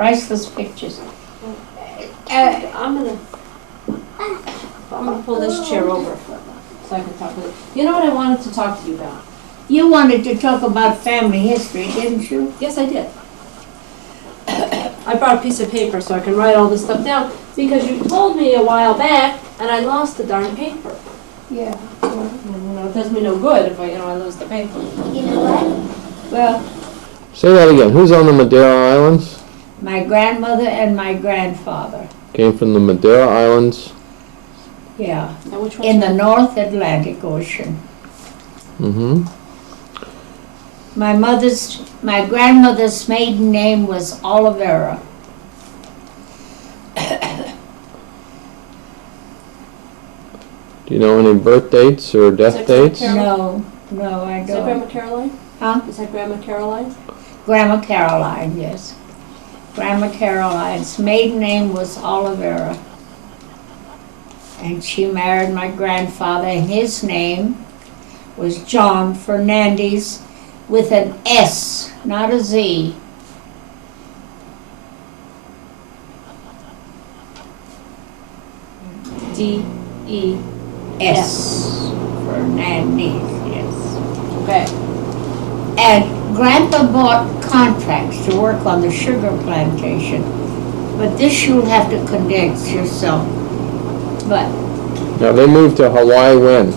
priceless pictures. I'm gonna pull this chair over so I can talk with you. You know what I wanted to talk to you about? You wanted to talk about family history, didn't you? Yes, I did. I brought a piece of paper so I can write all this stuff down because you told me a while back and I lost the darn paper. Yeah. It does me no good if I lose the paper. You know what? Well, Say that again. Who's on the Madeira Islands? my grandmother and my grandfather. Came from the Madeira Islands. Yeah. Now, which one's In the North Atlantic Ocean. Mm-hmm. My grandmother's maiden name was Olivera. Do you know any birth dates or death Is that dates? No, I Is that Grandma don't. Caroline? Huh? Is that Grandma Caroline? Grandma Caroline, yes. Grandma Caroline's maiden name was Olivera. And she married my grandfather, and his name was John Fernandez with an S, not a Z. D-E-S. Fernandez, yes. Okay. And Grandpa bought contracts to work on the sugar plantation, but this you'll have to condense yourself. But Now they moved to Hawaii when?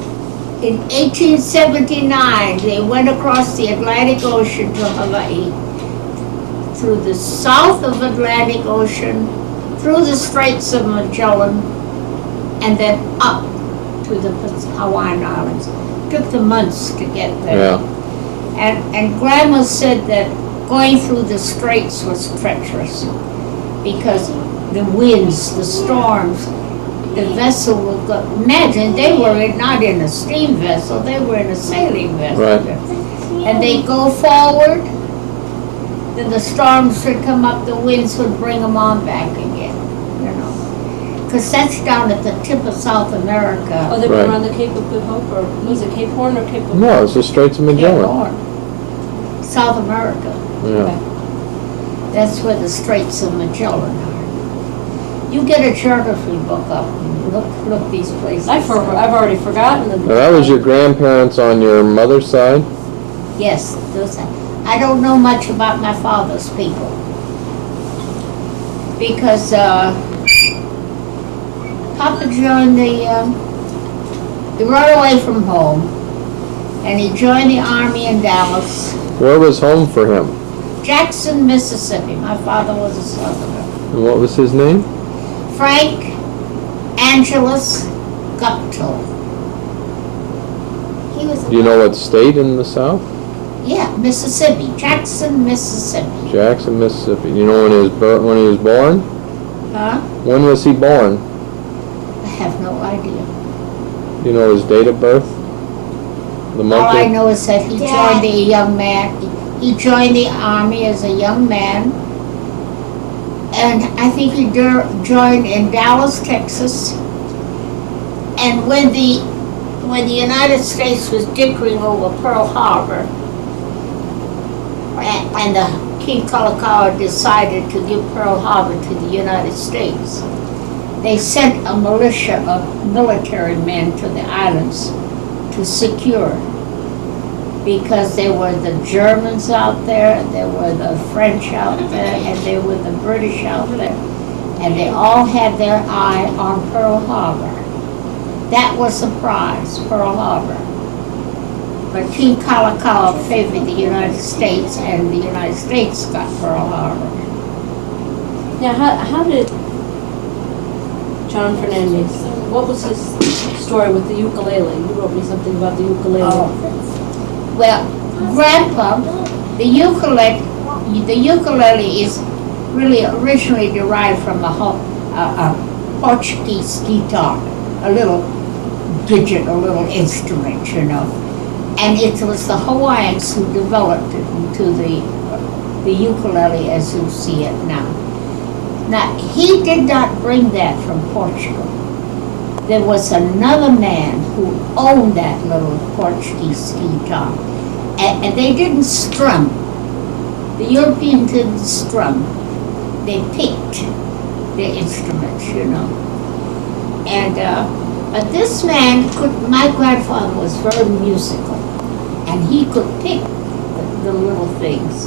in 1879, they went across the Atlantic Ocean to Hawaii, through the south of Atlantic Ocean, through the Straits of Magellan, and then up to the Hawaiian Islands. Took them months to get there. Yeah. And Grandma said that going through the straits was treacherous because the winds, the storms, the vessel would go. Imagine they were not in a steam vessel, they were in a sailing vessel. Right. And they go forward, then the storms would come up, the winds would bring them on back again, you know. Because that's down at the tip of South America. Oh, they Right. went around the Cape of Good Hope, or was it Cape Horn or Cape of No, it's the Straits of Cape Magellan. Horn. South America. Yeah. That's where the Straits of Magellan are. You get a geography book up and look these places. I've already forgotten them. Now that was your grandparents on your mother's side? Yes, those are. I don't know much about my father's people because Papa joined he run away from home and he joined the army in Dallas, Where was home for him? Jackson, Mississippi. My father was a Southerner. And what was his name? Frank Angelus Guptill. He was. Do you know what state in the South? Yeah, Mississippi, Jackson, Mississippi. Jackson, Mississippi. Do you know when he was born? Huh? When was he born? I have no idea. Do you know his date of birth? The month All I of- know is that he joined a young man. He joined the army as a young man. And I think he joined in Dallas, Texas. And when the United States was dickering over Pearl Harbor, and the King Kalakaua decided to give Pearl Harbor to the United States, they sent a militia of military men to the islands to secure, because there were the Germans out there, there were the French out there, and there were the British out there, and they all had their eye on Pearl Harbor. That was the prize, Pearl Harbor. But King Kalakaua favored the United States, and the United States got Pearl Harbor. Now, how did John Fernandez, what was his story with the ukulele? You wrote me something about the ukulele. Oh. Well, Grandpa, the ukulele is really originally derived from a Portuguese guitar, a little digit, a little instrument, you know. And it was the Hawaiians who developed it into the ukulele as you see it now. Now, he did not bring that from Portugal. There was another man who owned that little Portuguese guitar. And they didn't strum. The Europeans didn't strum. they picked the instruments, you know. And but this man my grandfather was very musical, and he could pick the little things.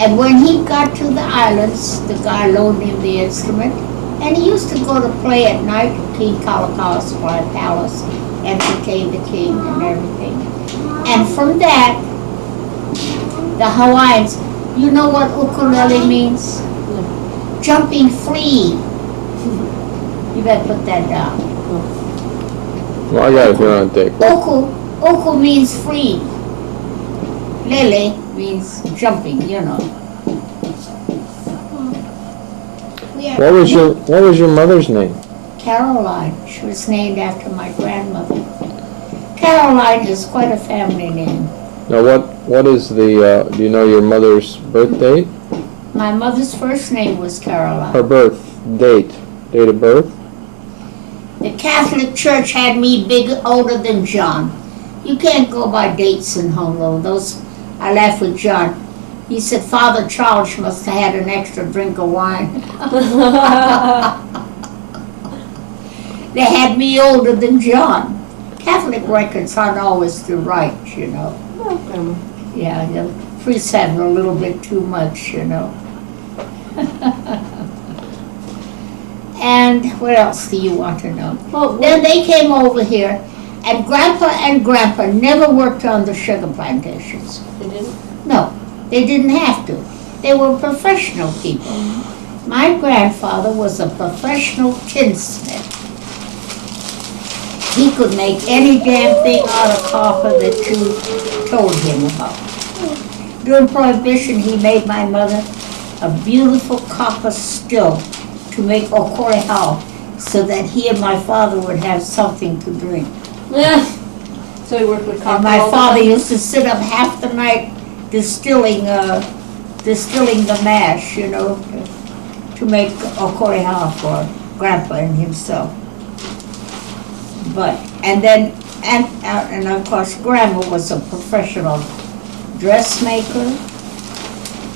And when he got to the islands, the guy loaned him the instrument, and he used to go to play at night at King Kalakau's Palace, entertain the king and everything. And from that, the Hawaiians, you know what ukulele means? Jumping flea. You better put that down. Well, I got it here on tape. Uku means free. Lele means jumping, you know. What was your mother's name? Caroline. She was named after my grandmother. Caroline is quite a family name. Now, what is the, do you know your mother's birth date? My mother's first name was Caroline. Her birth date of birth? The Catholic Church had me older than John. You can't go by dates in Honolulu. I laughed with John. He said Father Charles must have had an extra drink of wine. They had me older than John. Catholic records aren't always the right, you know. Yeah, the priests have a little bit too much, you know. And what else do you want to know? Well, Then they came over here, and Grandpa never worked on the sugar plantations. they didn't? No, they didn't have to. They were professional people. My grandfather was a professional tinsmith. He could make any damn thing out of copper that you told him about. During Prohibition, he made my mother a beautiful copper still to make okorehau, so that he and my father would have something to drink. Yeah. So he worked with copper. And my all the father time? used to sit up half the night distilling the mash, you know, to make okorehau for Grandpa and himself. But, and of course, Grandma was a professional dressmaker,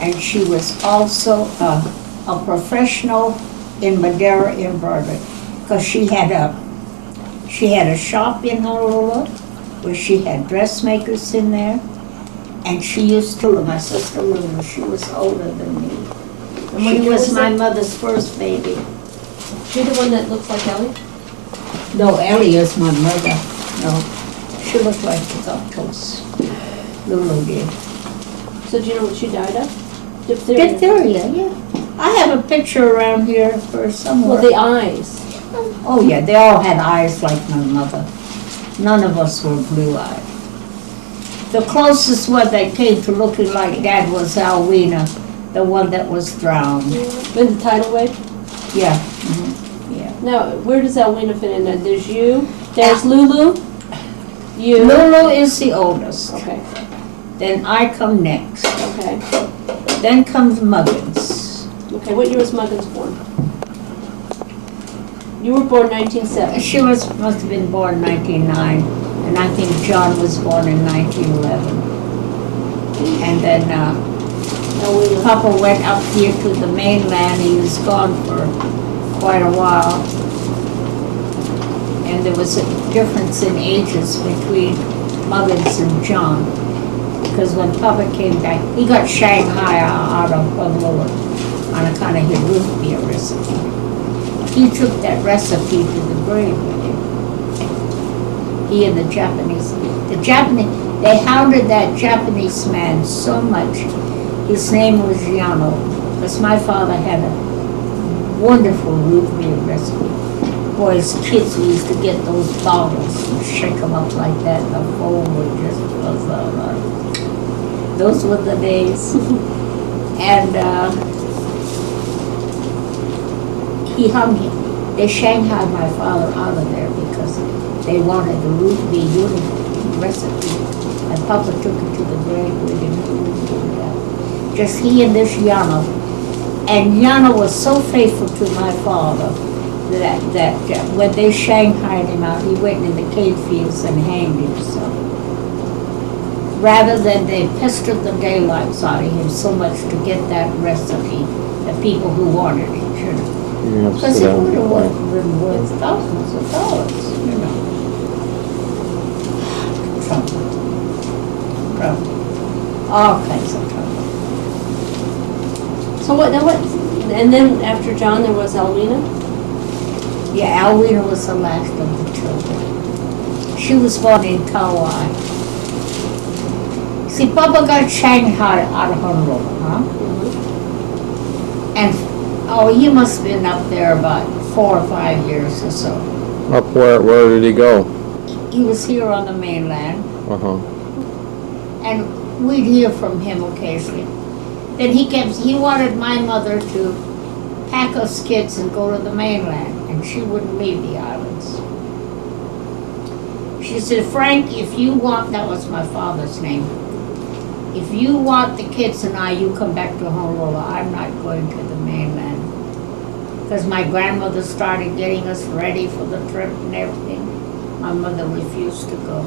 and she was also a professional in Madeira embroidery, because she had a shop in Honolulu where she had dressmakers in there, and she used to, my sister Luna, she was older than me. And when She you was was my like- mother's first baby. She the one that looks like Ellie? No, Ellie is my mother. No, she looked like the Octos. Lulu did. So do you know what she died of? Diphtheria. Diphtheria, yeah. I have a picture around here for somewhere. Well, the eyes. Oh yeah, they all had eyes like my mother. None of us were blue-eyed. The closest one that came to looking like Dad was Alwina, the one that was drowned. In the tidal wave? Yeah, yeah. Now, where does Alwina fit in? There's you, there's Lulu, you. Lulu is the oldest. Okay, Then I come next. okay. Then comes Muggins. Okay, what year was Muggins born? You were born 1970. She must have been born 1909, and I think John was born in 1911. And then Alwina. Papa went up here to the mainland. He was gone for quite a while. And there was a difference in ages between Muggins and John. Because when Papa came back, he got Shanghai out of Honolulu on account of his root beer recipe. He took that recipe to the grave with him. He and the Japanese, they hounded that Japanese man so much. His name was Yano, because my father had a wonderful root beer recipe. Boy, as kids, we used to get those bottles and shake them up like that, and the foam would just buzz out. Those were the days. And he hung him. They shanghaied my father out of there because they wanted the root beer uniform recipe. And Papa took it to the grave with him. Just he and this Yano. And Yano was so faithful to my father that when they shanghaied him out, he went in the cane fields and hanged himself. Rather than they pestered the daylights out of him so much to get that recipe the people who wanted it, you know. You have to Because sit it down. would have been worth thousands of dollars, you know. Trouble. All kinds of trouble. So what, and then after John there was Alwina? Yeah, Alwina was the last of the children. She was born in Kauai. See, Papa got Shanghai out of Honolulu, huh? And, oh, he must have been up there about 4 or 5 years or so. Up where did he go? He was here on the mainland, Uh-huh. and we'd hear from him occasionally. Then he wanted my mother to pack us kids and go to the mainland, and she wouldn't leave the islands. She said, Frank, if you want, that was my father's name, if you want the kids and I, you come back to Honolulu. I'm not going to the mainland. Because my grandmother started getting us ready for the trip and everything. My mother refused to go.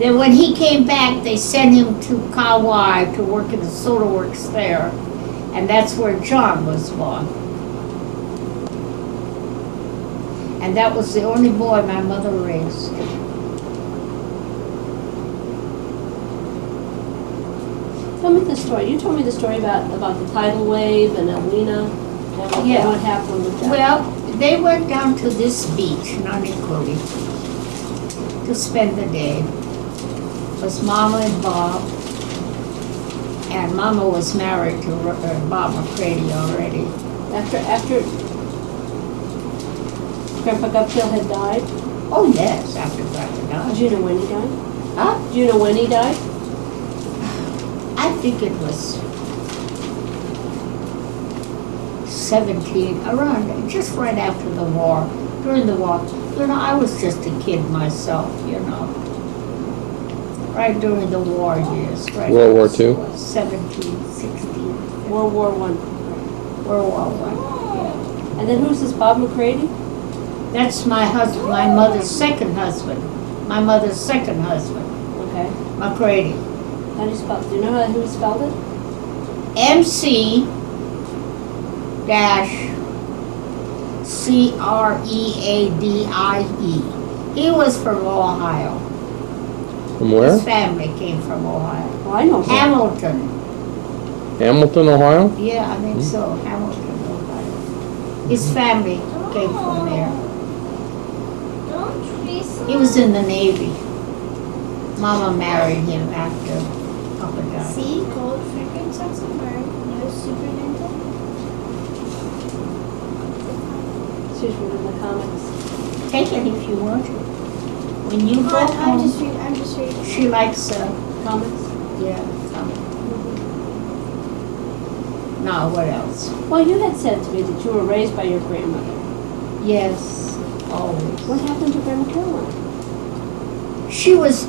Then when he came back, they sent him to Kauai to work in the soda works there. And that's where John was born. And that was the only boy my mother raised. Tell me the story. You told me the story about the tidal wave and Alwina and Yeah. what happened with that. Well, they went down to this beach, Nanikodi, to spend the day. It was Mama and Bob. And Mama was married to Bob McCready already. After Grandpa Guptill had died, Oh, yes, after Grandpa do died. you know when he died? Huh? Do you know when he died? I think it was 17, around, just right after the war, during the war. You know, I was just a kid myself, you know. Right during the war years, right? World War II? 17, 16. World War I. World War I, And then who's this Bob McCready? yeah. That's my husband, my mother's second husband. My mother's second husband, Okay. McCready. How do you spell it? Do you know who spelled it? MC dash CREADIE. He was from Ohio. From where? His family came from Ohio. Oh, I know. Bob. Hamilton. Hamilton, Ohio? Yeah, I think so. Hamilton, Ohio. His family came from there. He was in the Navy. Mama married him after Papa died. See, gold, frankincense, and myrrh, no supernatural. She's reading the comics. Take it if you want to. When you go I'm home, just reading. she likes, Comics? yeah, comic. Now, what else? Well, you had said to me that you were raised by your grandmother. Yes, always. What happened to Grandma Caroline? She was,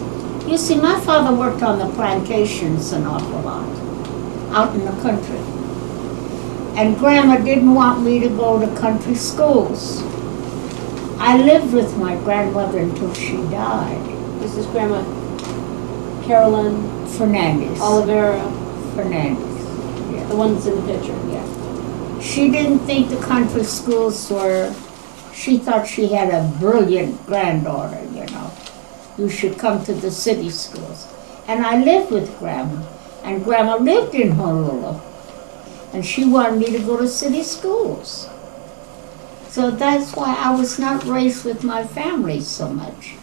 you see, my father worked on the plantations an awful lot, out in the country. And Grandma didn't want me to go to country schools. I lived with my grandmother until she died. This is Grandma Carolyn Fernandez. Oliveira, Fernandez. the one that's in the picture. Yeah. She didn't think the country schools were, she thought she had a brilliant granddaughter, you know. You should come to the city schools. And I lived with Grandma, and Grandma lived in Honolulu. And she wanted me to go to city schools. So that's why I was not raised with my family so much.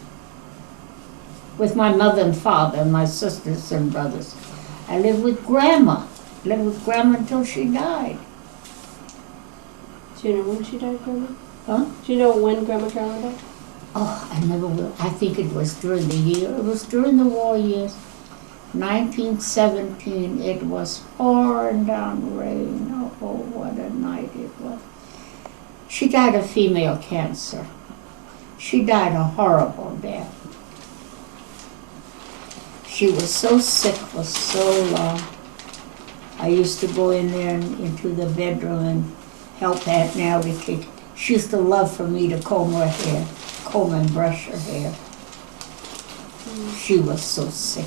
With my mother and father and my sisters and brothers. I lived with Grandma. Lived with Grandma until she died. Do you know when she died, Grandma? Huh? Do you know when Grandma Caroline died? Oh, I never will. I think it was during the year. It was during the war years. 1917. It was pouring down rain. Oh, what a night it was. She died of female cancer. She died a horrible death. She was so sick for so long. I used to go in there and into the bedroom and help Aunt Nellie take. She used to love for me to comb her hair, comb and brush her hair. She was so sick.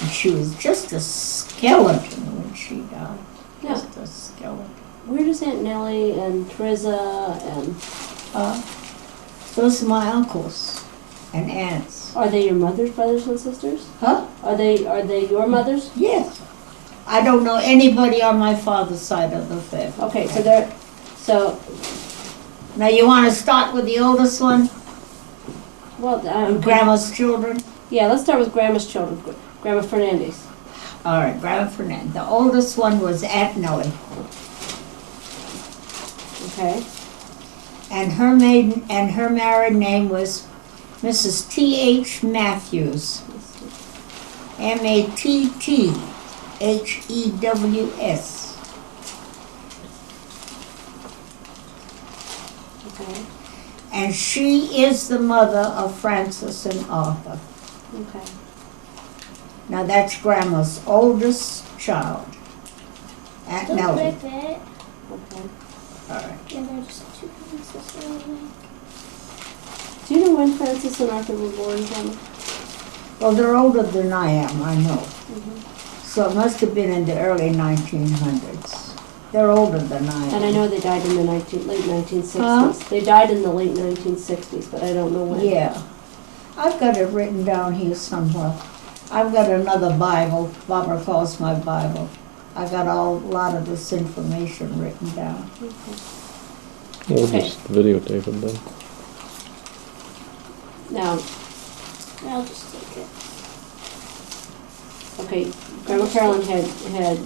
And she was just a skeleton when she died. Yeah. Just a skeleton. Where does Aunt Nellie and Teresa and, Those are my uncles and aunts. are they your mother's brothers and sisters? Huh? Are they your mothers? Yes. I don't know anybody on my father's side of the family. Okay, so Now you want to start with the oldest one, well, Grandma's children? yeah, let's start with Grandma's children, Grandma Fernandez. All right, Grandma Fernandez. The oldest one was Aunt Nellie, Okay. and her married name was Mrs. T.H. Matthews, Matthews. Okay. And she is the mother of Francis and Arthur. Okay. Now that's Grandma's oldest child, Aunt Don't Nellie. rip it. Okay. All right. Yeah, they're just two pieces away. Do you know when Francis and Arthur were born, Grandma? Well, they're older than I am, I know. Mm-hmm. So it must have been in the early 1900s. They're older than I am. And I know they died in the late 1960s. Huh? They died in the late 1960s, but I don't know when. Yeah. I've got it written down here somewhere. I've got another Bible, Barbara calls my Bible. I got a lot of this information written down. Okay. We'll Okay. just videotape it then. Now, I'll just take it. okay, Grandma Carolyn had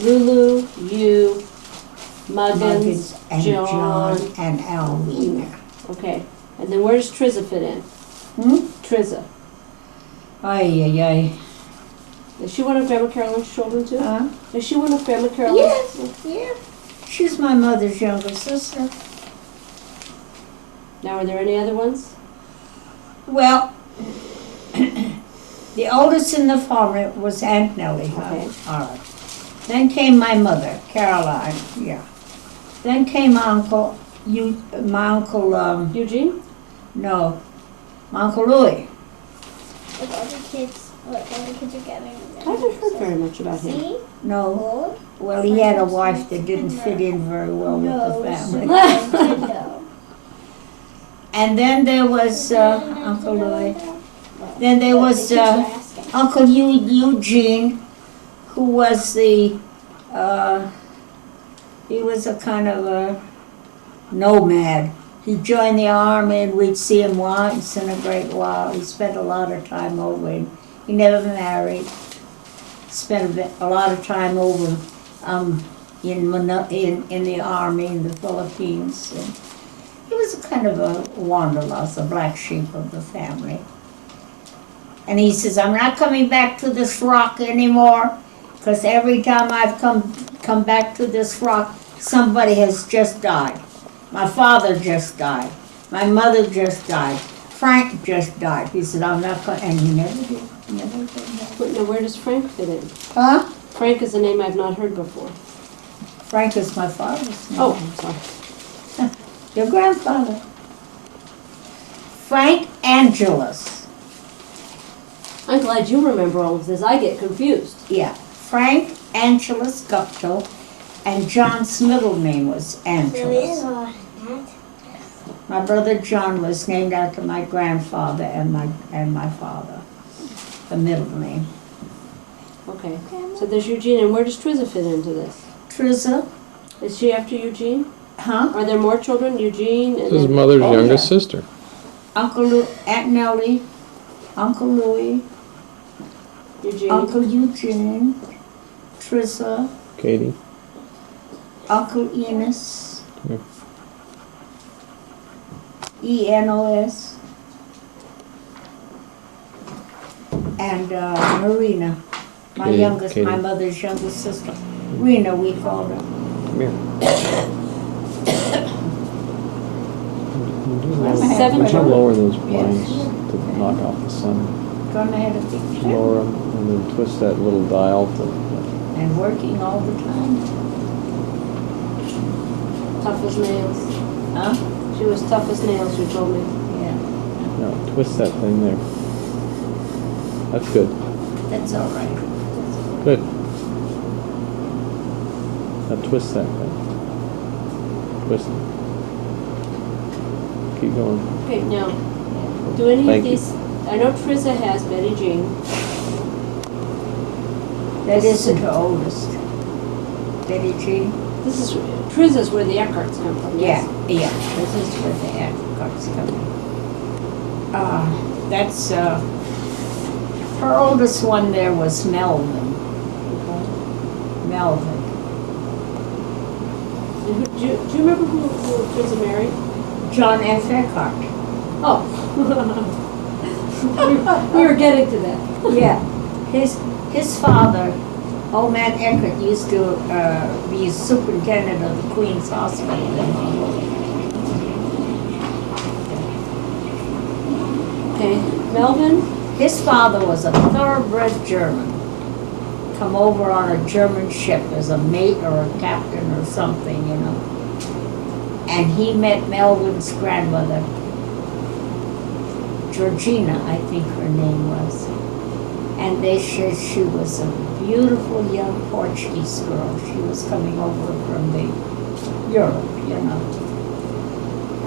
Lulu, you, Muggins, and John. and Alvina. Okay, and then where does Triza fit in? Triza. Ay, ay, ay. Is she one of Grandma Carolyn's children too? Is she one of Grandma Carolyn's? Yes, yeah. She's my mother's younger sister. Now, are there any other ones? Well, the oldest in the family was Aunt Nellie. Okay. All right. Then came my mother, Caroline. Yeah. Then came my uncle. Eugene? No, my Uncle Louis. Like all the kids, what all the kids are gathering. I haven't heard very much about him. See? No. Old? Well, he had a wife that didn't fit in very well with the family. No. And then there was Uncle Louis. Then there was Uncle Eugene, who was he was a kind of a nomad. He joined the army and we'd see him once in a great while. He spent a lot of time over and he never married. Spent a lot of time over in the army in the Philippines. And he was a kind of a wanderlust, a black sheep of the family. And he says, I'm not coming back to this rock anymore, because every time I've come back to this rock, somebody has just died. My father just died. My mother just died. Frank just died. He said, I'm not going, and he never did. Never did. Now, where does Frank fit in? Huh? Frank is a name I've not heard before. Frank is my father's name. Oh, I'm sorry. Your grandfather. Frank Angelus. I'm glad you remember all of this. I get confused. Yeah. Frank Angelus Guptill, and John's middle name was Angelus. My brother John was named after my grandfather and my father. The middle name. Okay. So there's Eugene, and where does Triza fit into this? Triza, Is she after Eugene? huh? Are there more children? Eugene and His then- mother's Oh, youngest yeah. sister. Aunt Nellie, Uncle Louis, Eugene. Uncle Eugene, Triza, Katie. Uncle Enos, Yeah. Enos, and Marina, my Katie, youngest, my Katie. mother's youngest sister. Rena, we called her. Come here. Seven Would you children. lower those Yes. blinds to knock off the sun? Gonna have a picture. Lower them and then twist that little dial to. And working all the time. Tough as nails. Huh? She was tough as nails, you told me. Yeah, No, twist that thing there. That's good. that's all right. Good. Now twist that thing. Just keep going. Okay, now, do any Thank of you. these, I know Teresa has Betty Jean. That isn't her oldest. Betty Jean? This is, Teresa's where the Eckharts come from, yes? Yeah, this is where the Eckharts come in. That's, her oldest one there was Melvin. Melvin. And do you remember who Teresa married? John F. Eckhart. Oh. We were getting to that. Yeah. His father, old man Eckhart, used to be superintendent of the Queen's Hospital in Honolulu. Okay, Melvin? His father was a thoroughbred German. Come over on a German ship as a mate or a captain or something, you know. And he met Melvin's grandmother, Georgina, I think her name was. And they said she was a beautiful young Portuguese girl. She was coming over from Europe, you know.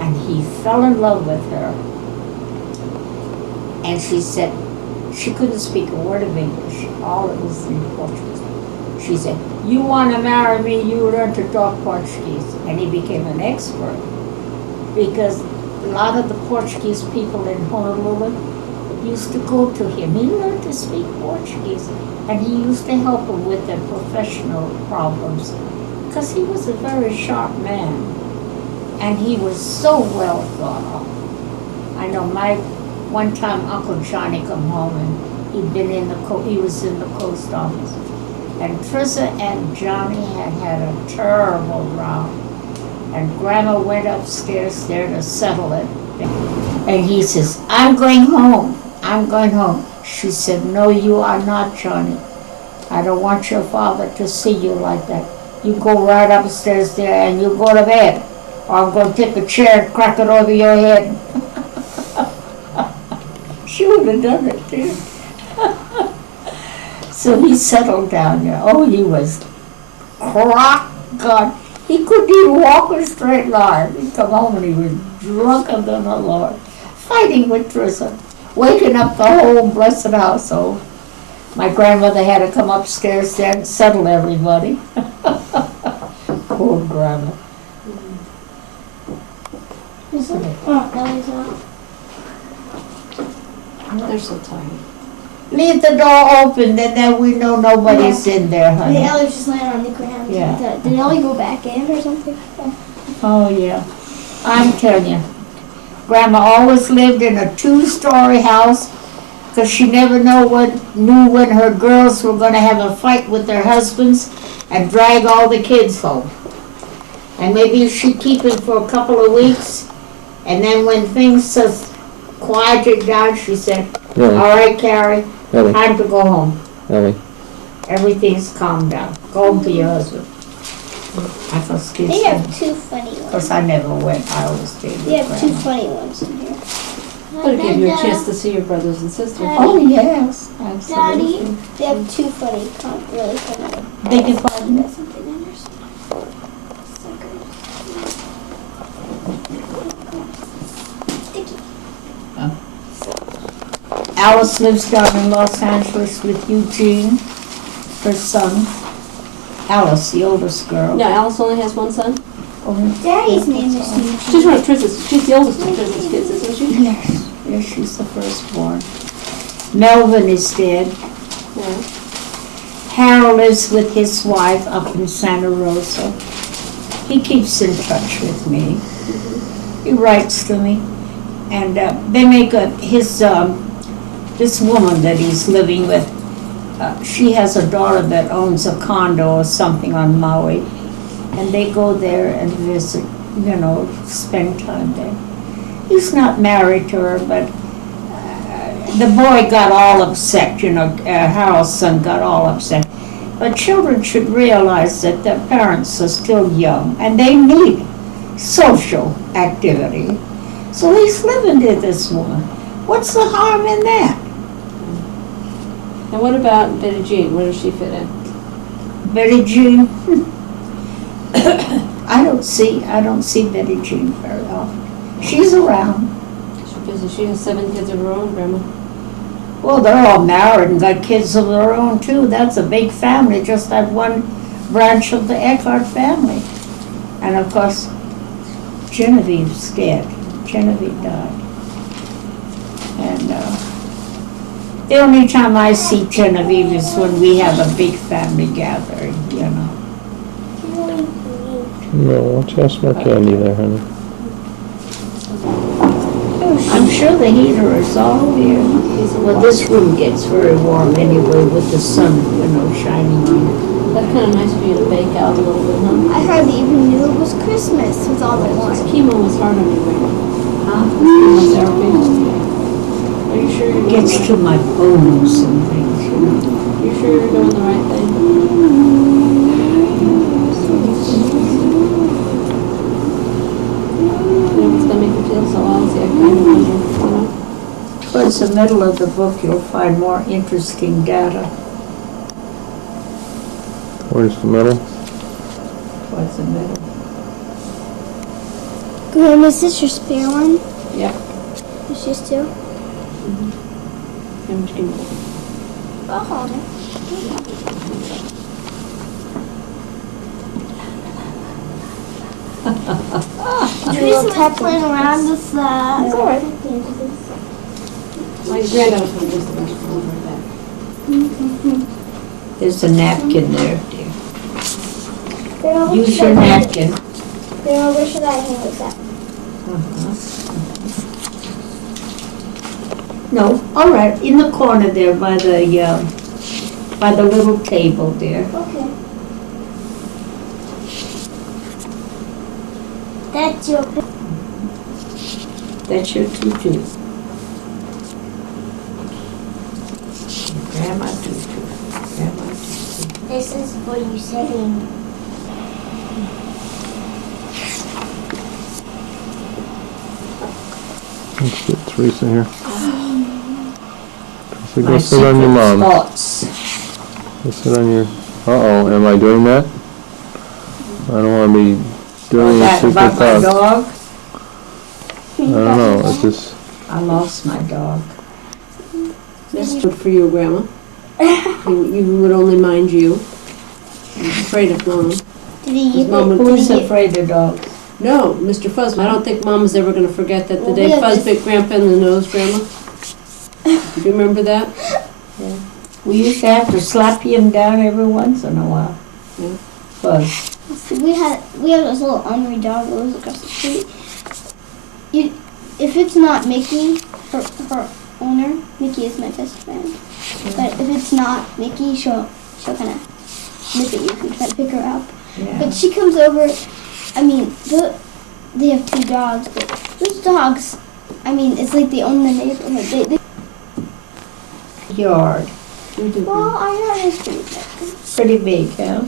And he fell in love with her. And she said, she couldn't speak a word of English. All it was in Portuguese. She said, you want to marry me, you learn to talk Portuguese. And he became an expert. Because a lot of the Portuguese people in Honolulu used to go to him. He learned to speak Portuguese. And he used to help them with their professional problems. Because he was a very sharp man. And he was so well thought of. I know one time Uncle Johnny come home and he was in the post office. And Teresa and Johnny had a terrible row. And Grandma went upstairs there to settle it. And he says, I'm going home. I'm going home. She said, no, you are not, Johnny. I don't want your father to see you like that. You go right upstairs there and you go to bed. Or I'm going to take a chair and crack it over your head. She would have done it too. So he settled down there. Oh, he was God. He couldn't even walk a straight line. He'd come home and he was drunker than a lord. Fighting with Teresa. Waking up the whole blessed household. My grandmother had to come upstairs there and settle everybody. Poor grandma. Isn't it? No, he's not. They're so tiny. Leave the door open, then we know nobody's in there, The honey. Ellie just laying on the ground. Yeah. Did Ellie go back in or something? Oh, yeah. I'm telling you. Grandma always lived in a 2-story house because she never knew when her girls were going to have a fight with their husbands and drag all the kids home. And maybe she'd keep it for a couple of weeks, and then when things just quieted down, she said, Really? all right, Carrie, Ellie, time to go home. Ellie. Everything's calmed down. Go home to your husband. I thought, excuse They me, have two funny ones. because I never went. I always stayed with They have two Grandma. funny ones in here. That'll give you a chance to see your brothers and sisters. Oh, yes, Daddy, absolutely. they have two really funny ones. Beg your pardon? Got something in there. Sticky. Alice lives down in Los Angeles with Eugene, her son. Alice, the oldest girl. No, Alice only has one son. Oh, Daddy's name is Eugene. She's one of Teresa's, she's the oldest of Teresa's kids, isn't she? yes, yes, she's the firstborn. Melvin is dead. Yeah. Harold lives with his wife up in Santa Rosa. He keeps in touch with me. He writes to me. And they make this woman that he's living with, she has a daughter that owns a condo or something on Maui. And they go there and visit, spend time there. He's not married to her, but the boy got all upset, Harold's son got all upset. But children should realize that their parents are still young and they need social activity. So he's living with this woman. What's the harm in that? And what about Betty Jean? Where does she fit in? Betty Jean, I don't see Betty Jean very often. She's around. She has 7 kids of her own, Grandma. Well, they're all married and got kids of their own too. That's a big family, just that one branch of the Eckhart family. And of course, Genevieve's dead. Genevieve died. And the only time I see Genevieve is when we have a big family gathering, you know. No, let's have some more candy there, honey. I'm sure the heater is all here. Well, this room gets very warm anyway with the sun, you know, shining on it. That's kind of nice for you to bake out a little bit, huh? I hardly even knew it was Christmas with all the warmth. Chemo was hard on you, Grandma. Huh? Chemotherapy. Are you sure you're It doing gets the to right? my bones and things, you know. You sure you're doing the right thing? You know, it's gonna make you feel so lousy. I kind of wonder, you know? Towards the middle of the book, you'll find more interesting data. Where's the middle? Towards the middle. Grandma, is this your spare one? Yeah. It's just two? How much can you? I'll hold it. Christmas playing around with It's alright. My granddad was from just the best one like There's a napkin there, dear. Grandma, Use your napkin. Grandma, where should I hang this up? No, all right, in the corner there by the little table there. Okay. That's your That's your tutu. Grandma tutu. Grandma tutu. This is for you sitting. Let's get Teresa here. Teresa, My go sit on your secret mom. thoughts. Go sit on your... Uh-oh, am I doing that? I don't want to be doing your That secret about my thoughts. dog? I don't know, it's just... I lost my dog. That's good for you, Grandma. You would only mind you. I'm afraid of Mom. Did he eat Mom it? would- Who's afraid of dogs? No, Mr. Fuzz, I don't think Mom is ever going to forget that the Well, day we have Fuzz this- bit Grandpa in the nose, Grandma. Do you remember that? We used to have to slap him down every once in a while. Yeah. Fuzz. We had this little ornery dog that lives across the street. If it's not Mickey, her owner, Mickey is my best friend. But if it's not Mickey, she'll kind of nip at you if you try to pick her up. Yeah. But she comes over. I mean, they have 2 dogs, but those dogs, I mean, it's like they own the neighborhood. Yard. We do. Well, our yard is pretty big. Pretty big, huh?